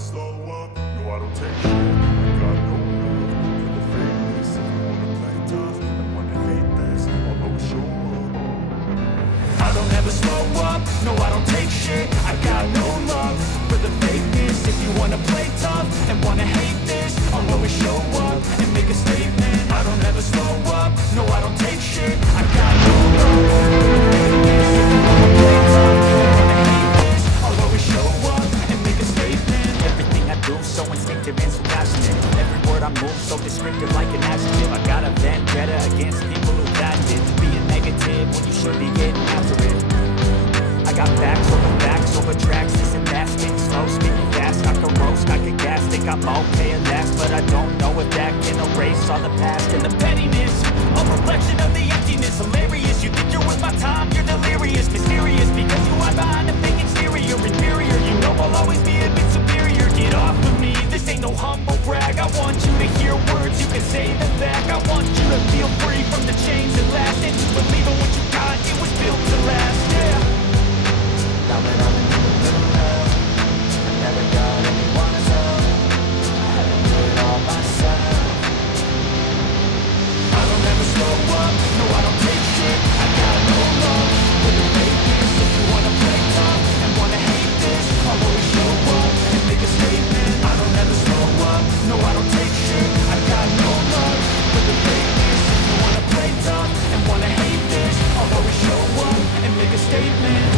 slow up, no I don't take shit. I got no love for the fakeness. If you wanna play tough and wanna hate this, I'll always show up. I don't ever slow up, no I don't take shit. I got no love for the fakeness. If you wanna play tough and wanna hate this, I'll always show up and make a statement. I don't ever slow up, no I don't take shit. I got no love for the fakeness. If you wanna play tough and wanna hate this, I'll always show up and make a statement. Everything I do so instinctive and so passionate. Every word I move so descriptive like an adjective. I got a vendetta against people who backed it. Being negative when you should be getting after it. I got facts over tracks. This and that, spitting slow, spitting fast. I can roast, I can gas, think I'm okay at last, but I don't know if that can erase all the past and the pettiness. A reflection of the emptiness, hilarious. You think you're worth my time, you're delirious, mysterious, because you hide behind a fake exterior, inferior. You know I'll always be a bit superior. Get off of me, this ain't no humble brag. I want you to hear words, you can say them back. I want you to feel free from the chains that last, and just believe in what you got, it was built to last, yeah. Now that I'm in the middle now, I never got anyone's help. I had to do it all myself. I don't ever slow up, no I don't take shit. I got no love for the fakeness. If you wanna play tough and wanna hate this, I'll always show up and make a statement. I don't ever slow up, no I don't take shit. I got no love for the fakeness. If you wanna play tough and wanna hate this, I'll always show up and make a statement.